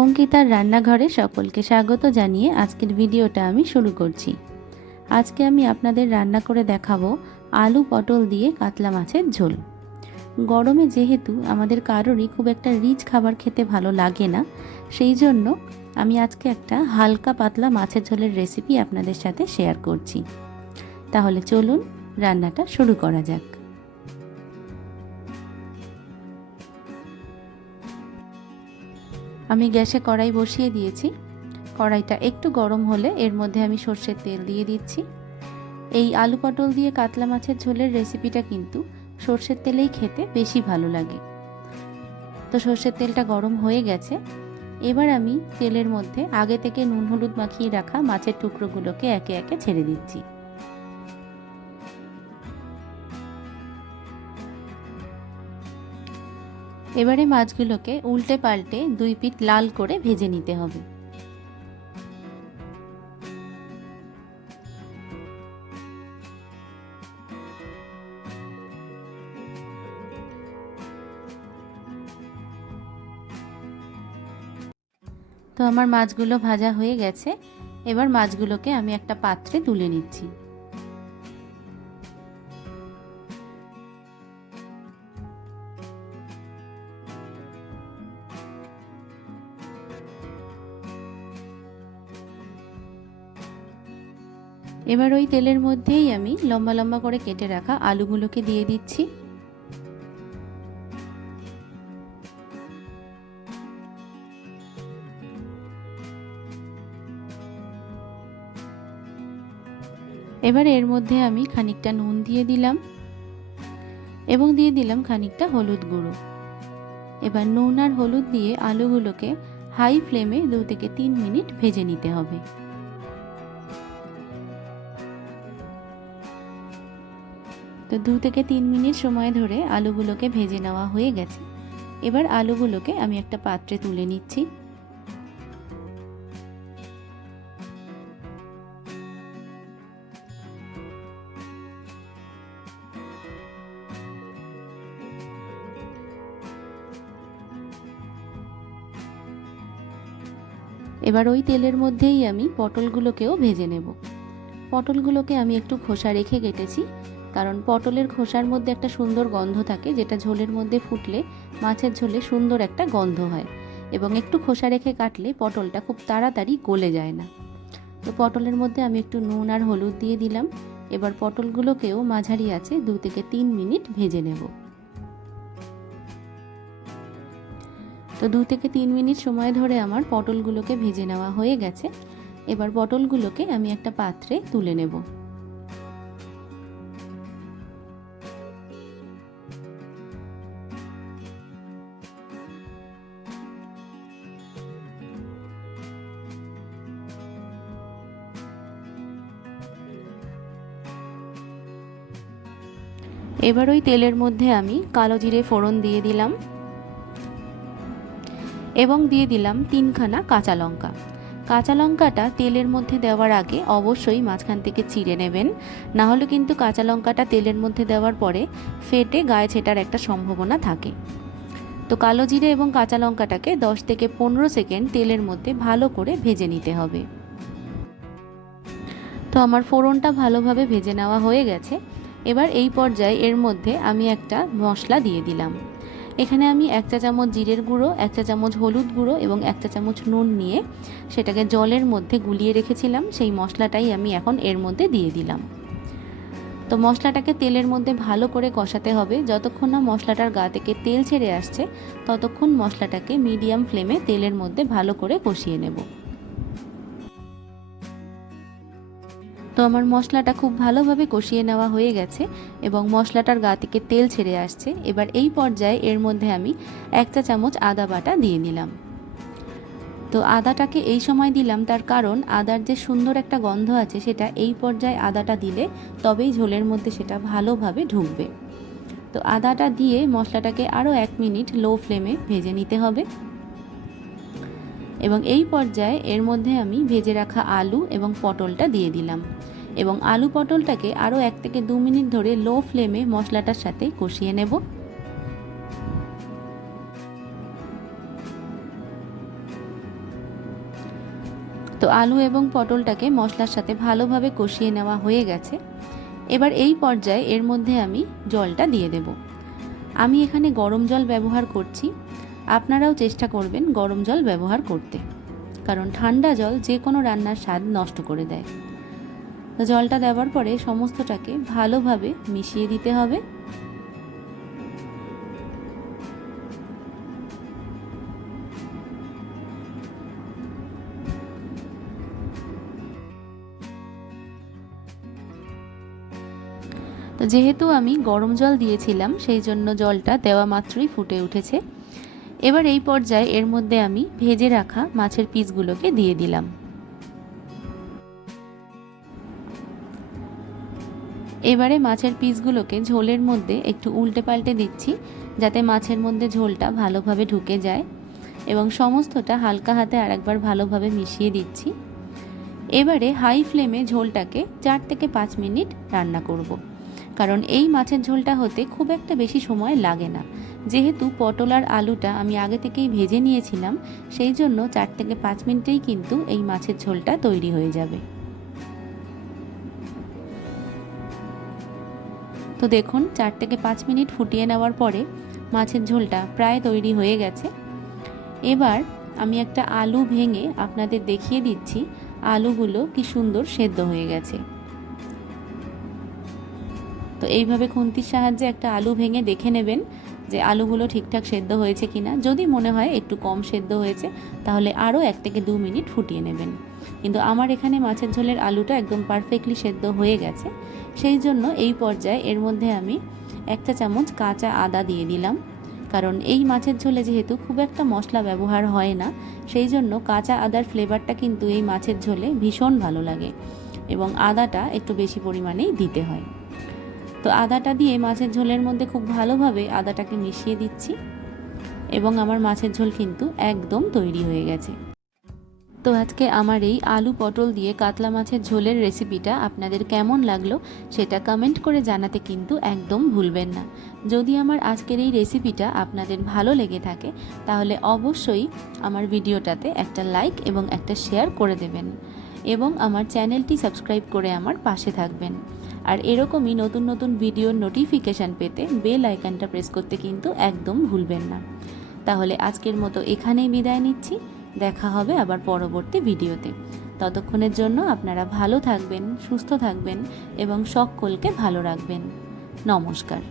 অঙ্কিতার রান্নাঘরে সকলকে স্বাগত জানিয়ে আজকের ভিডিওটা আমি শুরু করছি। আজকে আমি আপনাদের রান্না করে দেখাবো আলু পটল দিয়ে কাতলা মাছের ঝোল। গরমে যেহেতু আমাদের কারোরই খুব একটা রিচ খাবার খেতে ভালো লাগে না, সেই জন্য আমি আজকে একটা হালকা পাতলা মাছের ঝোলের রেসিপি আপনাদের সাথে শেয়ার করছি। তাহলে চলুন রান্নাটা শুরু করা যাক। আমি গ্যাসে কড়াই বসিয়ে দিয়েছি। কড়াইটা একটু গরম হলে এর মধ্যে আমি সর্ষের তেল দিয়ে দিচ্ছি। এই আলু পটল দিয়ে কাতলা মাছের ঝোলের রেসিপিটা কিন্তু সর্ষের তেলেই খেতে বেশি ভালো লাগে। তো সর্ষের তেলটা গরম হয়ে গেছে। এবার আমি তেলের মধ্যে আগে থেকে নুন হলুদ মাখিয়ে রাখা মাছের টুকরোগুলোকে একে একে ছেড়ে দিচ্ছি। এবারে মাছগুলোকে উল্টে পাল্টে দুই পিঠ লাল করে ভেজে নিতে হবে। তো আমার মাছগুলো ভাজা হয়ে গেছে। এবার মাছগুলোকে আমি একটা পাত্রে তুলে নিচ্ছি। এবার ওই তেলের মধ্যেই আমি লম্বা লম্বা করে কেটে রাখা আলুগুলোকে দিয়ে দিচ্ছি। এবার এর মধ্যে আমি খানিকটা নুন দিয়ে দিলাম এবং দিয়ে দিলাম খানিকটা হলুদ গুঁড়ো। এবার নুন আর হলুদ দিয়ে আলুগুলোকে হাই ফ্লেমে দু থেকে তিন মিনিট ভেজে নিতে হবে। তো দু থেকে তিন মিনিট সময় ধরে আলুগুলোকে ভেজে নেওয়া হয়ে গেছে। এবার আলুগুলোকে আমি একটা পাত্রে তুলে নিচ্ছি। এবার ওই তেলের মধ্যেই আমি পটলগুলোকেও ভেজে নেব। পটলগুলোকে আমি একটু খোসা রেখে কেটেছি। কারণ পটলের খোসার মধ্যে একটা সুন্দর গন্ধ থাকে, যেটা ঝোলের মধ্যে ফুটলে, মাছের ঝোলে সুন্দর একটা গন্ধ হয়। এবং একটু খোসা রেখে কাটলে পটলটা খুব তাড়াতাড়ি গলে যায় না। তো পটলের মধ্যে আমি একটু নুন আর হলুদ দিয়ে দিলাম। এবার পটলগুলোকেও মাঝারি আছে, দু থেকে তিন মিনিট ভেজে নেব। তো দু থেকে তিন মিনিট সময় ধরে আমার পটলগুলোকে ভেজে নেওয়া হয়ে গেছে। এবার পটলগুলোকে আমি একটা পাত্রে তুলে নেব। এবার ওই তেলের মধ্যে আমি কালো জিরে ফোড়ন দিয়ে দিলাম এবং দিয়ে দিলাম তিনখানা কাঁচা লঙ্কা। কাঁচা লঙ্কাটা তেলের মধ্যে দেওয়ার আগে অবশ্যই মাঝখান থেকে চিড়ে নেবেন। না হলে কিন্তু কাঁচা লঙ্কাটা তেলের মধ্যে দেওয়ার পরে ফেটে গায়ে ছেটার একটা সম্ভাবনা থাকে। তো কালো জিরে এবং কাঁচা লঙ্কাটাকে দশ থেকে পনেরো সেকেন্ড তেলের মধ্যে ভালো করে ভেজে নিতে হবে। তো আমার ফোড়নটা ভালোভাবে ভেজে নেওয়া হয়ে গেছে। এবার এই পর্যায়ে এর মধ্যে আমি একটা মশলা দিয়ে দিলাম। এখানে আমি এক চা চামচ জিরের গুঁড়ো, এক চা চামচ হলুদ গুঁড়ো এবং এক চা চামচ নুন নিয়ে সেটাকে জলের মধ্যে গুলিয়ে রেখেছিলাম। সেই মশলাটাই আমি এখন এর মধ্যে দিয়ে দিলাম। তো মশলাটাকে তেলের মধ্যে ভালো করে কষাতে হবে। যতক্ষণ না মশলাটার গা থেকে তেল ছেড়ে আসছে, ততক্ষণ মশলাটাকে মিডিয়াম ফ্লেমে তেলের মধ্যে ভালো করে কষিয়ে নেব। তো আমার মশলাটা খুব ভালোভাবে কষিয়ে নেওয়া হয়ে গেছে এবং মশলাটার গা থেকে তেল ছেড়ে আসছে। এবার এই পর্যায়ে এর মধ্যে আমি এক চা চামচ আদা বাটা দিয়ে নিলাম। তো আদাটাকে এই সময় দিলাম তার কারণ আদার যে সুন্দর একটা গন্ধ আছে সেটা এই পর্যায়ে আদাটা দিলে তবেই ঝোলের মধ্যে সেটা ভালোভাবে ঢুকবে। তো আদাটা দিয়ে মশলাটাকে আরও এক মিনিট লো ফ্লেমে ভেজে নিতে হবে। এবং এই পর্যায়ে এর মধ্যে আমি ভেজে রাখা আলু এবং পটলটা দিয়ে দিলাম। এবং আলু পটলটাকে আরও এক থেকে দু মিনিট ধরে লো ফ্লেমে মশলাটার সাথে কষিয়ে নেব। তো আলু এবং পটলটাকে মশলার সাথে ভালোভাবে কষিয়ে নেওয়া হয়ে গেছে। এবার এই পর্যায়ে এর মধ্যে আমি জলটা দিয়ে দেব। আমি এখানে গরম জল ব্যবহার করছি। আপনারাও চেষ্টা করবেন গরম জল ব্যবহার করতে। কারণ ঠান্ডা জল যে কোনো রান্নার স্বাদ নষ্ট করে দেয়। তো জলটা দেওয়ার পরে সমস্তটাকে ভালোভাবে মিশিয়ে দিতে হবে। তো যেহেতু আমি গরম জল দিয়েছিলাম, সেই জন্য জলটা দেওয়া মাত্রই ফুটে উঠেছে। এবার এই পর্যায়ে এর মধ্যে আমি ভেজে রাখা মাছের পিসগুলোকে দিয়ে দিলাম এবারে মাছের পিসগুলোকে ঝোলের মধ্যে একটু উল্টে পাল্টে দিচ্ছি, যাতে মাছের মধ্যে ঝোলটা ভালোভাবে ঢুকে যায় এবং সমস্তটা হালকা হাতে আরেকবার ভালোভাবে মিশিয়ে দিচ্ছি এবারে হাই ফ্লেমে ঝোলটাকে চার থেকে পাঁচ মিনিট রান্না করব। কারণ এই মাছের ঝোলটা হতে খুব একটা বেশি সময় লাগে না যেহেতু পটল আর আলুটা আমি আগে থেকেই ভেজে নিয়েছিলাম, সেই জন্য চার থেকে পাঁচ মিনিটেই কিন্তু এই মাছের ঝোলটা তৈরি হয়ে যাবে। তো দেখুন, চার থেকে পাঁচ মিনিট ফুটিয়ে নেওয়ার পরে মাছের ঝোলটা প্রায় তৈরি হয়ে গেছে। এবার আমি একটা আলু ভেঙে আপনাদের দেখিয়ে দিচ্ছি আলুগুলো কি সুন্দর সেদ্ধ হয়ে গেছে। তো এইভাবে খুন্তির সাহায্যে একটা আলু ভেঙে দেখে নেবেন। যে আলুগুলো ঠিকঠাক সেদ্ধ হয়েছে কিনা। যদি মনে হয় একটু কম সেদ্ধ হয়েছে, তাহলে আরও এক থেকে দু মিনিট ফুটিয়ে নেবেন। কিন্তু আমার এখানে মাছের ঝোলের আলুটা একদম পারফেক্টলি সেদ্ধ হয়ে গেছে। সেই জন্য এই পর্যায়ে এর মধ্যে আমি একটা চামচ কাঁচা আদা দিয়ে দিলাম। কারণ এই মাছের ঝোলে যেহেতু খুব একটা মশলা ব্যবহার হয় না, সেই জন্য কাঁচা আদার ফ্লেভারটা কিন্তু এই মাছের ঝোলে ভীষণ ভালো লাগে এবং আদাটা একটু বেশি পরিমাণেই দিতে হয়। তো আদাটা দিয়ে মাছের ঝোলের মধ্যে খুব ভালোভাবে আদাটাকে মিশিয়ে দিচ্ছি। এবং আমার মাছের ঝোল কিন্তু একদম তৈরি হয়ে গেছে। তো আজকে আমার এই আলু পটল দিয়ে কাতলা মাছের ঝোলের রেসিপিটা আপনাদের কেমন লাগল সেটা কমেন্ট করে জানাতে কিন্তু একদম ভুলবেন না। যদি আমার আজকের এই রেসিপিটা আপনাদের ভালো লেগে থাকে, তাহলে অবশ্যই আমার ভিডিওটাতে একটা লাইক এবং একটা শেয়ার করে দেবেন। এবং আমার চ্যানেলটি সাবস্ক্রাইব করে আমার পাশে থাকবেন। আর এরকমই নতুন নতুন ভিডিওর নোটিফিকেশান পেতে বেল আইকনটা প্রেস করতে কিন্তু একদম ভুলবেন না। তাহলে আজকের মতো এখানেই বিদায় নিচ্ছি। দেখা হবে আবার পরবর্তী ভিডিওতে। ততক্ষণের জন্য আপনারা ভালো থাকবেন, সুস্থ থাকবেন এবং সকলকে ভালো রাখবেন। নমস্কার।